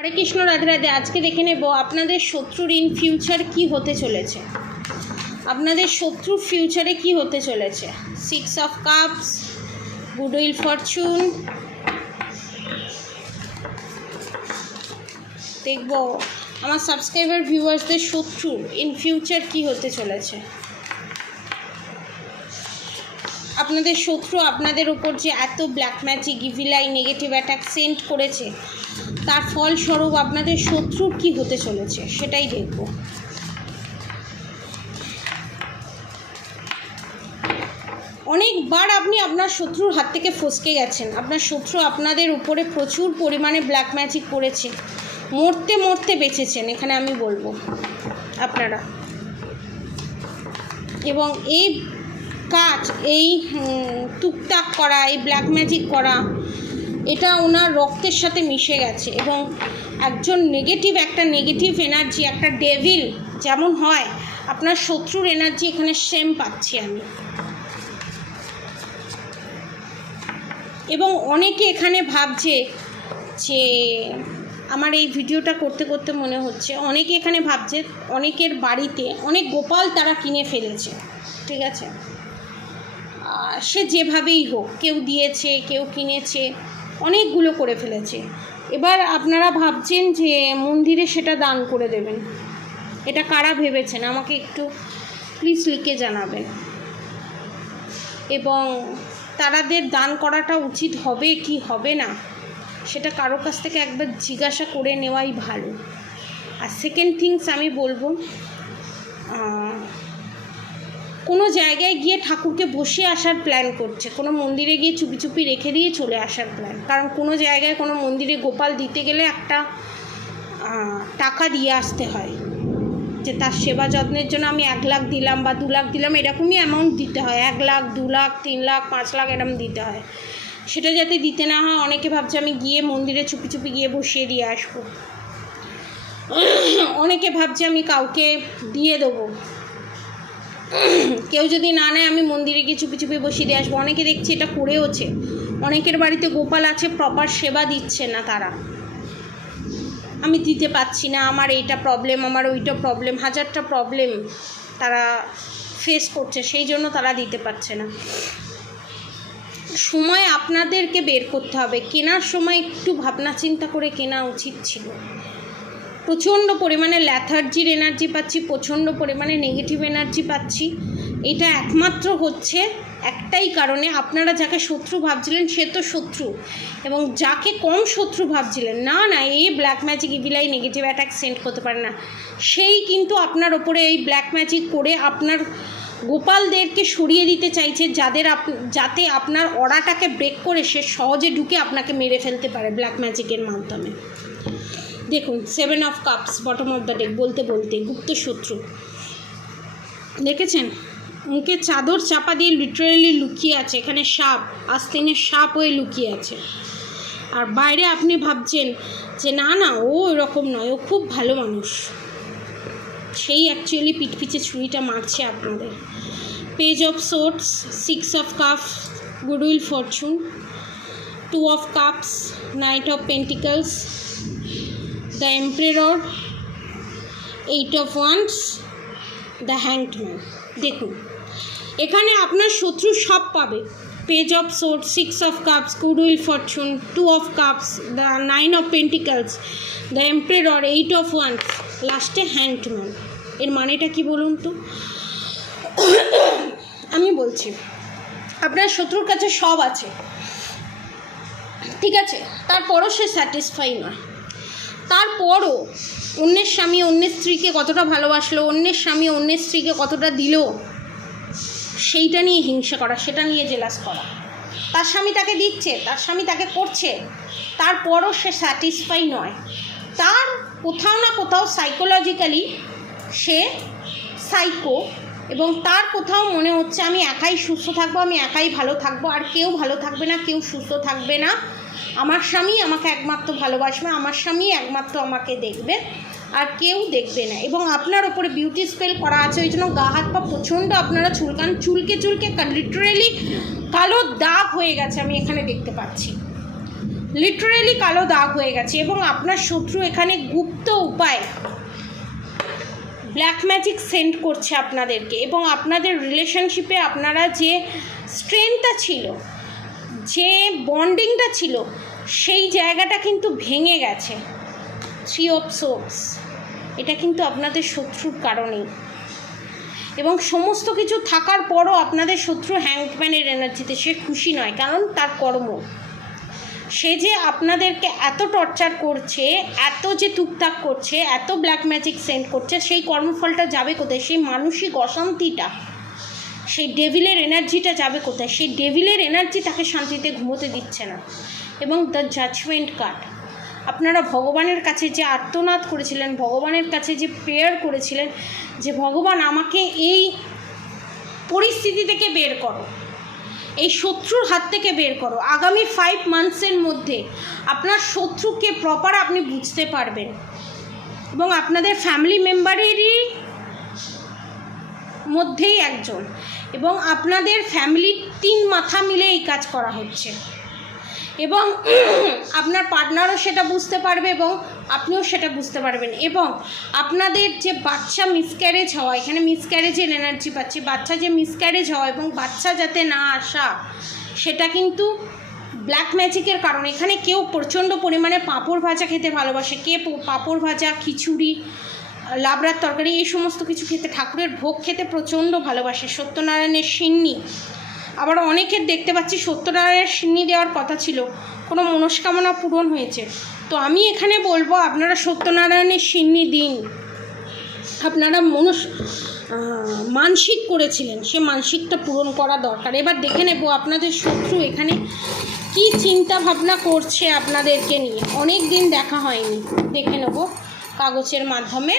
হরে কৃষ্ণ, রাধে রাধে। আজকে দেখে নেব আপনাদের শত্রুর ইন ফিউচার কি হতে চলেছে। আপনাদের শত্রুর ফিউচারে কি হতে চলেছে। 6 অফ কাপস, গুডউইল, ফরচুন। দেখব আমার সাবস্ক্রাইবার ভিউয়ার্সদের শত্রুর ইন ফিউচার কি হতে চলেছে। আপনাদের শত্রু আপনাদের উপর যে এত black magic, evil I, negative attack send করেছে, তার ফলস্বরূপ আপনাদের শত্রুর কি হতে চলেছে সেটাই দেখব। অনেকবার আপনি আপনার শত্রুর হাত থেকে ফসকে গেছেন। আপনার শত্রু আপনাদের উপরে প্রচুর পরিমাণে ব্ল্যাক ম্যাজিক করেছে, মরতে মরতে বেঁচেছেন এখানে আমি বলবো আপনারা। এবং এই কাজ, এই টুকটাক করা, এই ব্ল্যাক ম্যাজিক করা, এটা ওনার রক্তের সাথে মিশে গেছে। এবং একজন একটা নেগেটিভ এনার্জি, একটা ডেভিল যেমন হয়, আপনার শত্রুর এনার্জি এখানে সেম পাচ্ছি আমি। এবং অনেকে এখানে ভাবছে যে, আমার এই ভিডিওটা করতে করতে মনে হচ্ছে অনেকে এখানে ভাবছে অনেকের বাড়িতে অনেক গোপাল তারা কিনে ফেলেছে, ঠিক আছে, সে যেভাবেই হোক, কেউ দিয়েছে, কেউ কিনেছে, অনেকগুলো করে ফেলেছে। এবার আপনারা ভাবছেন যে মন্দিরে সেটা দান করে দেবেন। এটা কারা ভেবেছেন আমাকে একটু প্লিজ লিখে জানাবেন। এবং তারাদের দান করাটা উচিত হবে কি হবে না, সেটা কারো কাছ থেকে একবার জিজ্ঞাসা করে নেওয়াই ভালো। আর সেকেন্ড থিংস আমি বলবো, কোনো জায়গায় গিয়ে ঠাকুরকে বসিয়ে আসার প্ল্যান করছে, কোনো মন্দিরে গিয়ে চুপি চুপি রেখে দিয়ে চলে আসার প্ল্যান। কারণ কোনো জায়গায় কোনো মন্দিরে গোপাল দিতে গেলে একটা টাকা দিয়ে আসতে হয়, যে তার সেবা যত্নের জন্য আমি 1 লাখ দিলাম বা 2 লাখ দিলাম, এরকমই অ্যামাউন্ট দিতে হয়। 1 লাখ, 2 লাখ, 3 লাখ, 5 লাখ এরকম দিতে হয়। সেটা যাতে দিতে না হয়, অনেকে ভাবছে আমি গিয়ে মন্দিরে চুপি চুপি গিয়ে বসিয়ে দিয়ে আসবো। অনেকে ভাবছে আমি কাউকে দিয়ে দেবো, কেউ যদি না নেয় আমি মন্দিরে গিয়ে চুপি চুপি বসিয়ে দিয়ে আসবো। অনেকে দেখছি এটা করেওছে। অনেকের বাড়িতে গোপাল আছে, প্রপার সেবা দিচ্ছে না তারা। আমি দিতে পারছি না, আমার এইটা প্রবলেম, আমার ওইটা প্রবলেম, 1000টা প্রবলেম তারা ফেস করছে, সেই জন্য তারা দিতে পারছে না। সময় আপনাদেরকে বের করতে হবে। কেনার সময় একটু ভাবনা চিন্তা করে কেনা উচিত ছিল। প্রচণ্ড পরিমাণে ল্যাথার্জির এনার্জি পাচ্ছি, প্রচণ্ড পরিমাণে নেগেটিভ এনার্জি পাচ্ছি। এটা একমাত্র হচ্ছে একটাই কারণে, আপনারা যাকে শত্রু ভাবছিলেন সে তো শত্রু, এবং যাকে কম শত্রু ভাবছিলেন না না এই black magic, evil eye, negative attack send করতে পারে না, সেই কিন্তু আপনার ওপরে এই ব্ল্যাক ম্যাজিক করে আপনার গোপালদেরকে সরিয়ে দিতে চাইছে, যাতে আপনার অরাটাকে ব্রেক করে সে সহজে ঢুকে আপনাকে মেরে ফেলতে পারে ব্ল্যাক ম্যাজিকের মাধ্যমে। দেখুন 7 of cups, bottom of the deck, বলতে বলতে গুপ্ত শত্রু দেখেছেন, মুখে চাদর চাপা দিয়ে লিটারেলি লুকিয়ে আছে। এখানে সাপ, আস্তিনের সাপ হয়ে লুকিয়ে আছে। আর বাইরে আপনি ভাবছেন যে না না ও এরকম নয়, ও খুব ভালো মানুষ, সেই অ্যাকচুয়ালি পিঠ পিছে ছুরিটা মারছে আপনাদের। Page of swords, 6 of cups, goodwill, Fortune, 2 of cups, night of pentacles, the emperor, 8 of wands, the hanged man. দেখুন এখানে আপনার শত্রু সব পাবে। Page of sword, 6 of cups, goodwill, Fortune, 2 of cups, the 9 of pentacles, the emperor, 8 of wands, লাস্টে hanged man. এর মানেটা কি বলুন তো? আমি বলছি আপনার শত্রুর কাছে সব আছে, ঠিক আছে, তারপরও সে স্যাটিসফাই নয়। তারপরও অন্যের স্বামী অন্যের স্ত্রীকে কতটা ভালোবাসলো, অন্যের স্বামী অন্যের স্ত্রীকে কতটা দিল, সেইটা নিয়ে হিংসা করা, সেটা নিয়ে জেলাস করা। তার স্বামী তাকে দিচ্ছে, তার স্বামী তাকে করছে, তারপরও সে স্যাটিসফাই নয়। তার কোথাও না কোথাও সাইকোলজিক্যালি সে সাইকো, এবং তার কোথাও মনে হচ্ছে আমি একাই সুস্থ থাকবো, আমি একাই ভালো থাকবো, আর কেউ ভালো থাকবে না, কেউ সুস্থ থাকবে না, আমার স্বামী আমাকে একমাত্র ভালোবাসবে, আমার স্বামী একমাত্র আমাকে দেখবে, আর কেউ দেখবে না। এবং আপনার ওপরে বিউটি স্পেল করা আছে, ওই জন্য গা হাত পা প্রচণ্ড আপনারা চুলকান, চুলকে লিটারেলি কালো দাগ হয়ে গেছে, আমি এখানে দেখতে পাচ্ছি। লিটারেলি কালো দাগ হয়ে গেছে। এবং আপনার শত্রু এখানে গুপ্ত উপায় ব্ল্যাক ম্যাজিক সেন্ড করছে আপনাদেরকে, এবং আপনাদের রিলেশনশিপে আপনারা যে স্ট্রেংথটা ছিল, যে বন্ডিংটা ছিল, সেই জায়গাটা কিন্তু ভেঙে গেছে। 3 of Swords, এটা কিন্তু আপনাদের শত্রুর কারণেই। এবং সমস্ত কিছু থাকার পরও আপনাদের শত্রু হ্যাংম্যানের এনার্জিতে, সে খুশি নয়, কারণ তার কর্ম, সে যে আপনাদেরকে এত টর্চার করছে, এত যে টুকটাক করছে, এত ব্ল্যাক ম্যাজিক সেন্ড করছে, সেই কর্মফলটা যাবে কোথায়? সেই মানসিক অশান্তিটা, সেই ডেভিলের এনার্জিটা যাবে কোথায়? সেই ডেভিলের এনার্জি তাকে শান্তিতে ঘুমোতে দিচ্ছে না। এবং দ্য জাজমেন্ট কার্ড, আপনারা ভগবানের কাছে যে আর্তনাদ করেছিলেন, ভগবানের কাছে যে প্রেয়ার করেছিলেন যে ভগবান আমাকে এই পরিস্থিতি থেকে বের করো, এই শত্রুর হাত থেকে বের করো, আগামী 5 মান্থসের মধ্যে আপনার শত্রুকে প্রপার আপনি বুঝতে পারবেন। এবং আপনাদের ফ্যামিলি মেম্বারেরই মধ্যেই একজন, এবং আপনাদের ফ্যামিলির 3 মাথা মিলে এই কাজ করা হচ্ছে। এবং আপনার পার্টনারও সেটা বুঝতে পারবে এবং আপনিও সেটা বুঝতে পারবেন। এবং আপনাদের যে বাচ্চা মিসক্যারেজ হওয়া, এখানে মিসক্যারেজের এনার্জি পাচ্ছি, বাচ্চা যে মিসক্যারেজ হওয়া এবং বাচ্চা যাতে না আসা, সেটা কিন্তু ব্ল্যাক ম্যাজিকের কারণে। এখানে কেউ প্রচণ্ড পরিমাণে পাঁপড় ভাজা খেতে ভালোবাসে, কে পাঁপড় ভাজা, খিচুড়ি, লাবড়ার তরকারি, এই সমস্ত কিছু খেতে, ঠাকুরের ভোগ খেতে প্রচণ্ড ভালোবাসে। সত্যনারায়ণের সিন্নি, আবার অনেকের দেখতে পাচ্ছি সত্যনারায়ণের সিন্নি দেওয়ার কথা ছিল, কোনো মনস্কামনা পূরণ হয়েছে। তো আমি এখানে বলবো আপনারা সত্যনারায়ণের সিন্নি দিন। আপনারা মানসিক করেছিলেন, সে মানসিকটা পূরণ করা দরকার। এবার দেখে নেব আপনাদের শত্রু এখানে কি চিন্তা ভাবনা করছে আপনাদেরকে নিয়ে। অনেক দিন দেখা হয়নি, দেখে নেব কাগজের মাধ্যমে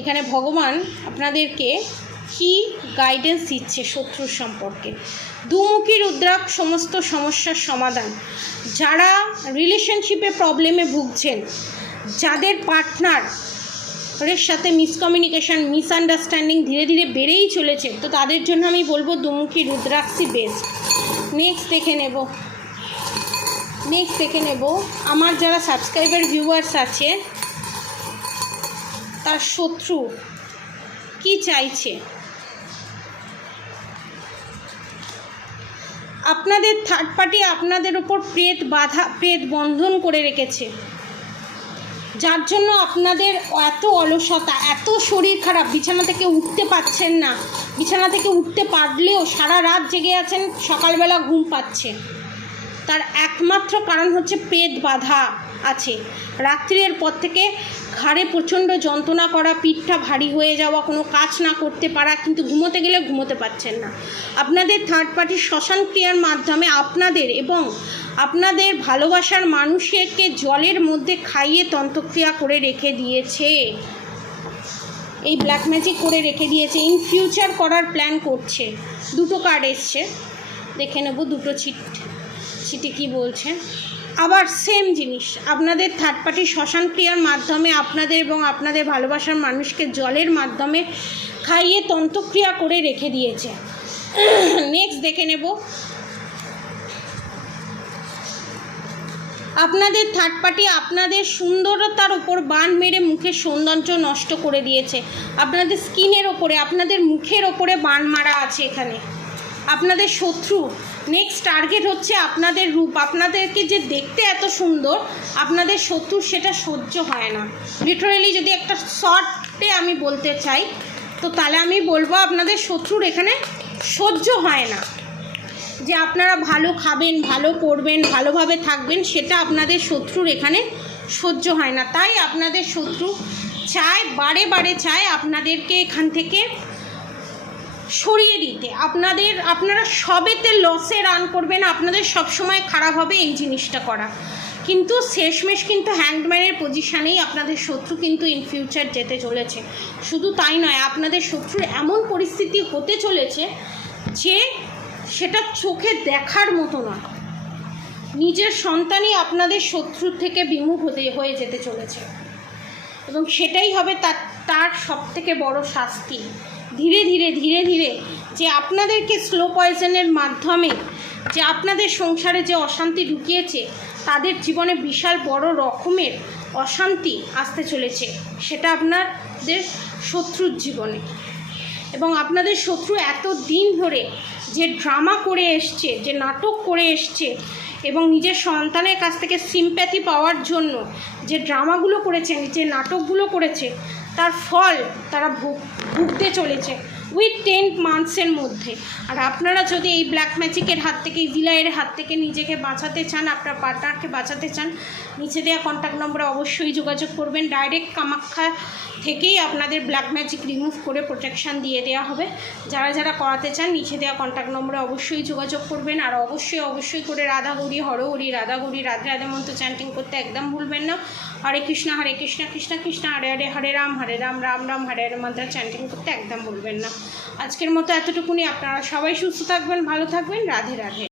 এখানে ভগবান আপনাদেরকে কি গাইডেন্স দিচ্ছে শত্রুর সম্পর্কে। দুমুখী রুদ্রাক্ষ, সমস্ত সমস্যার সমাধান। যারা রিলেশনশিপে প্রবলেমে ভুগছেন, যাদের পার্টনারের সাথে মিসকমিউনিকেশন, মিসআন্ডারস্ট্যান্ডিং ধীরে ধীরে বেড়েই চলেছে, তো তাদের জন্য আমি বলবো দুমুখী রুদ্রাক্ষই বেস্ট। নেক্সট দেখে নেব আমার যারা সাবস্ক্রাইবার ভিউয়ার্স আছে, তার শত্রু কি চাইছে। আপনাদের থার্ড পার্টি আপনাদের উপর প্রেত বন্ধন করে রেখেছে, যার জন্য আপনাদের এত অলসতা, এত শরীর খারাপ, বিছানা থেকে উঠতে পারছেন না, বিছানা থেকে উঠতে পারলেও সারা রাত জেগে আছেন, সকালবেলা ঘুম পাচ্ছে। তার একমাত্র কারণ হচ্ছে প্রেত বাধা আছে। রাত্রির পর থেকে ঘাড়ে প্রচণ্ড যন্ত্রণা করা, পিঠটা ভারী হয়ে যাওয়া, কোনো কাজ না করতে পারা, কিন্তু ঘুমোতে গেলে ঘুমোতে পারছেন না। আপনাদের থার্ড পার্টির শ্মশান ক্রিয়ার মাধ্যমে আপনাদের এবং আপনাদের ভালোবাসার মানুষকে জলের মধ্যে খাইয়ে তন্ত্রক্রিয়া করে রেখে দিয়েছে, এই ব্ল্যাক ম্যাজিক করে রেখে দিয়েছে। ইন ফিউচার করার প্ল্যান করছে। 2টো কার্ড এসছে, দেখে নেব 2টো চিঠি কী বলছে। আবার সেম জিনিস, আপনাদের থার্ড পার্টি শ্মশান ক্রিয়ার মাধ্যমে আপনাদের এবং আপনাদের ভালোবাসার মানুষকে জলের মাধ্যমে খাইয়ে তন্ত্রক্রিয়া করে রেখে দিয়েছে। নেক্সট দেখে নেব আপনাদের থার্ড পার্টি আপনাদের সুন্দরতার উপর বান মেরে মুখের সৌন্দর্য নষ্ট করে দিয়েছে। আপনাদের স্কিনের ওপরে, আপনাদের মুখের ওপরে বান মারা আছে এখানে। আপনাদের শত্রু নেক্সট টার্গেট হচ্ছে আপনাদের রূপ। আপনাদেরকে যে দেখতে এত সুন্দর, আপনাদের শত্রুর সেটা সহ্য হয় না। লিটারেলি যদি একটা শর্টে আমি বলতে চাই, তো তাহলে আমি বলবো আপনাদের শত্রুর এখানে সহ্য হয় না যে আপনারা ভালো খাবেন, ভালো পড়বেন, ভালোভাবে থাকবেন, সেটা আপনাদের শত্রুর এখানে সহ্য হয় না। তাই আপনাদের শত্রু চায়, বারে চায় আপনাদেরকে এখান থেকে সরিয়ে দিতে। আপনারা সবেতে লসে রান করবেন, আপনাদের সবসময় খারাপ হবে এই জিনিসটা করা। কিন্তু শেষমেশ কিন্তু হ্যাংম্যানের পজিশানেই আপনাদের শত্রু কিন্তু ইন ফিউচার যেতে চলেছে। শুধু তাই নয়, আপনাদের শত্রুর এমন পরিস্থিতি হতে চলেছে যে সেটা চোখে দেখার মতো নয়। নিজের সন্তানই আপনাদের শত্রুর থেকে বিমুখ হয়ে যেতে চলেছে, এবং সেটাই হবে তার সবথেকে বড় শাস্তি। ধীরে ধীরে যে আপনাদেরকে স্লো পয়জনের মাধ্যমে যে আপনাদের সংসারে যে অশান্তি ঢুকিয়েছে, তাদের জীবনে বিশাল বড় রকমের অশান্তি আসতে চলেছে, সেটা আপনাদের শত্রুর জীবনে। এবং আপনাদের শত্রু এত দিন ধরে যে ড্রামা করে এসছে, যে নাটক করে এসছে এবং নিজের সন্তানের কাছ থেকে সিম্প্যাথি পাওয়ার জন্য যে ড্রামাগুলো করেছে, যে নাটকগুলো করেছে, তার ফল তারা ভুগতে চলেছে উইথ 10 মান্থসের মধ্যে। আর আপনারা যদি এই ব্ল্যাক ম্যাজিকের হাত থেকে, ইভিলাইয়ের হাত থেকে নিজেকে বাঁচাতে চান, আপনার পার্টনারকে বাঁচাতে চান, নিচে দেওয়া কন্ট্যাক্ট নম্বরে অবশ্যই যোগাযোগ করবেন। ডাইরেক্ট কামাখ্যা থেকেই আপনাদের ব্ল্যাক ম্যাজিক রিমুভ করে প্রোটেকশান দিয়ে দেওয়া হবে। যারা যারা করাতে চান নিচে দেওয়া কন্ট্যাক্ট নম্বরে অবশ্যই যোগাযোগ করবেন। আর অবশ্যই করে রাধা গৌরী হরহরি, রাধা গৌরী রাধে রাধে মন্ত্র চ্যান্টিং করতে একদম ভুলবেন না। হরে কৃষ্ণ কৃষ্ণ কৃষ্ণ হরে হরে, হরে রাম রাম রাম হরে হরে মন্ত্র চ্যান্টিং করতে একদম ভুলবেন না। আজকের মতো এতটুকুনি। আপনারা সবাই সুস্থ থাকবেন, ভালো থাকবেন। রাধে রাধে।